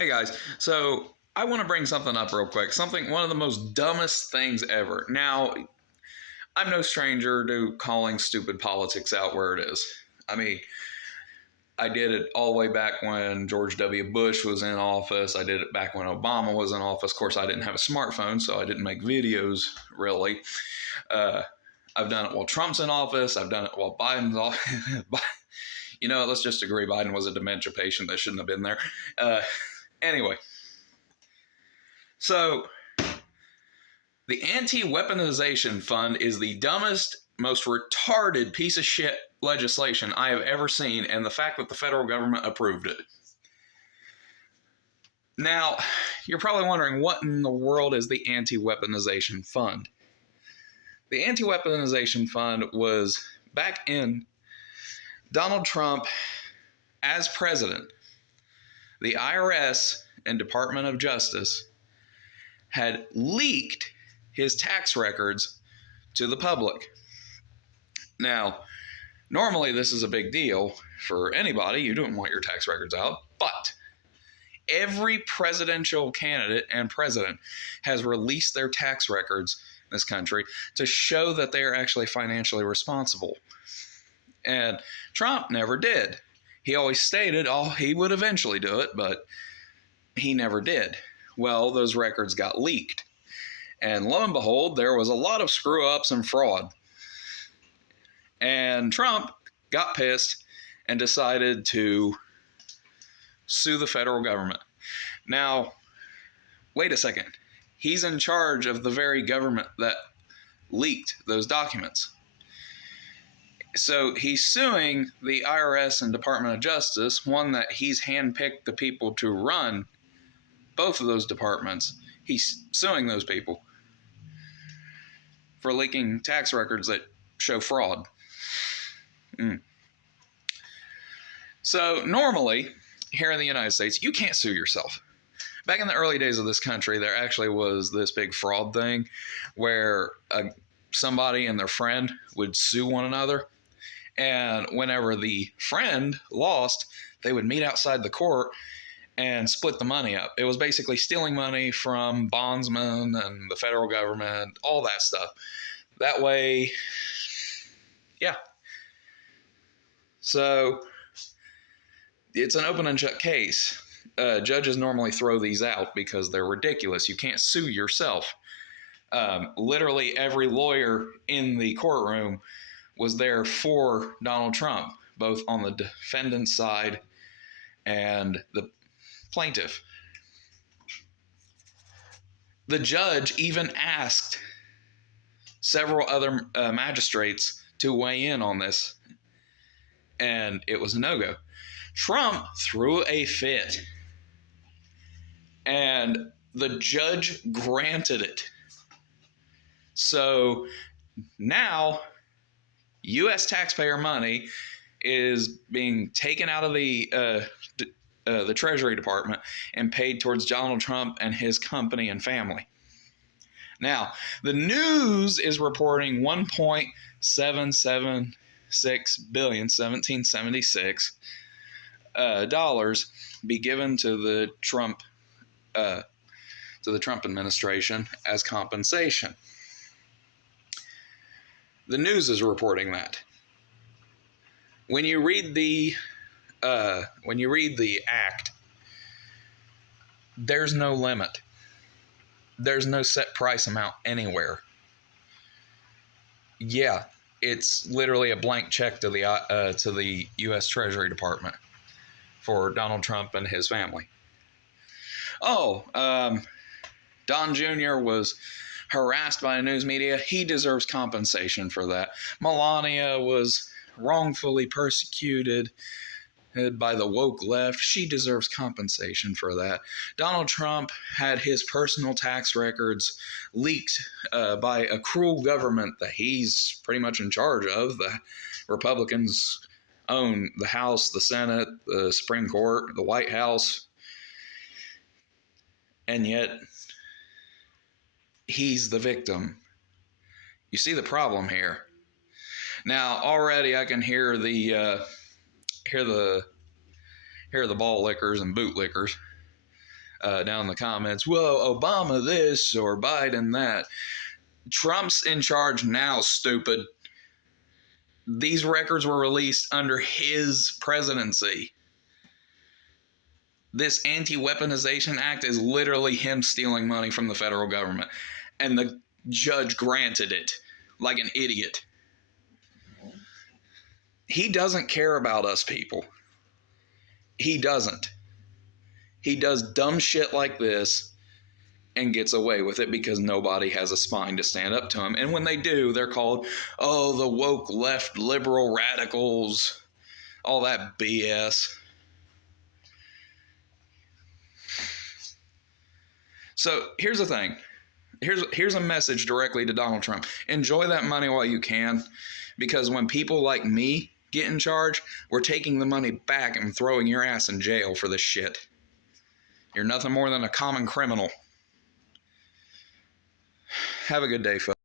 Hey guys, so I want to bring something up real quick. One of the most dumbest things ever. Now, I'm no stranger to calling stupid politics out where it is. I mean, I did it all the way back when George W. Bush was in office. I did it back when Obama was in office. Of course, I didn't have a smartphone, so I didn't make videos really. Uh, I've done it while Trump's in office. I've done it while Biden's off. Let's just agree Biden was a dementia patient that shouldn't have been there. Anyway, so the anti-weaponization fund is the dumbest, most retarded piece of shit legislation I have ever seen, and the fact that the federal government approved it. Now, you're probably wondering, what in the world is the anti-weaponization fund? The anti-weaponization fund was back in Donald Trump as president. The IRS and Department of Justice had leaked his tax records to the public. Now, normally this is a big deal for anybody. You don't want your tax records out, but every presidential candidate and president has released their tax records in this country to show that they are actually financially responsible. And Trump never did. He always stated, he would eventually do it, but he never did. Well, those records got leaked. And lo and behold, there was a lot of screw-ups and fraud. And Trump got pissed and decided to sue the federal government. Now, wait a second. He's in charge of the very government that leaked those documents. So he's suing the IRS and Department of Justice, one that he's handpicked the people to run both of those departments. He's suing those people for leaking tax records that show fraud. So normally, here in the United States, you can't sue yourself. Back in the early days of this country, there actually was this big fraud thing where somebody and their friend would sue one another. And whenever the friend lost, they would meet outside the court and split the money up. It was basically stealing money from bondsmen and the federal government, all that stuff. That way, yeah. So it's an open and shut case. Judges normally throw these out because they're ridiculous. You can't sue yourself. Literally every lawyer in the courtroom was there for Donald Trump, both on the defendant's side and the plaintiff. The judge even asked several other magistrates to weigh in on this, and it was a no-go. Trump threw a fit, and the judge granted it. So now U.S. taxpayer money is being taken out of the Treasury Department and paid towards Donald Trump and his company and family. Now, the news is reporting $1.776 billion, 1776 dollars be given to the Trump administration as compensation. The news is reporting that. When you read the act, there's no limit. There's no set price amount anywhere. Yeah, it's literally a blank check to the U.S. Treasury Department for Donald Trump and his family. Don Jr. was harassed by the news media. He deserves compensation for that. Melania was wrongfully persecuted by the woke left. She deserves compensation for that. Donald Trump had his personal tax records leaked by a cruel government that he's pretty much in charge of. The Republicans own the House, the Senate, the Supreme Court, the White House. And yet, he's the victim. You see the problem here. Now, already I can hear the ball lickers and boot lickers down in the comments, whoa, Obama this or Biden that. Trump's in charge now, stupid. These records were released under his presidency. This Anti-Weaponization Act is literally him stealing money from the federal government. And the judge granted it like an idiot. He doesn't care about us people. He doesn't. He does dumb shit like this and gets away with it because nobody has a spine to stand up to him. And when they do, they're called, oh, the woke left liberal radicals, all that BS. So here's the thing. Here's a message directly to Donald Trump. Enjoy that money while you can, because when people like me get in charge, we're taking the money back and throwing your ass in jail for this shit. You're nothing more than a common criminal. Have a good day, folks.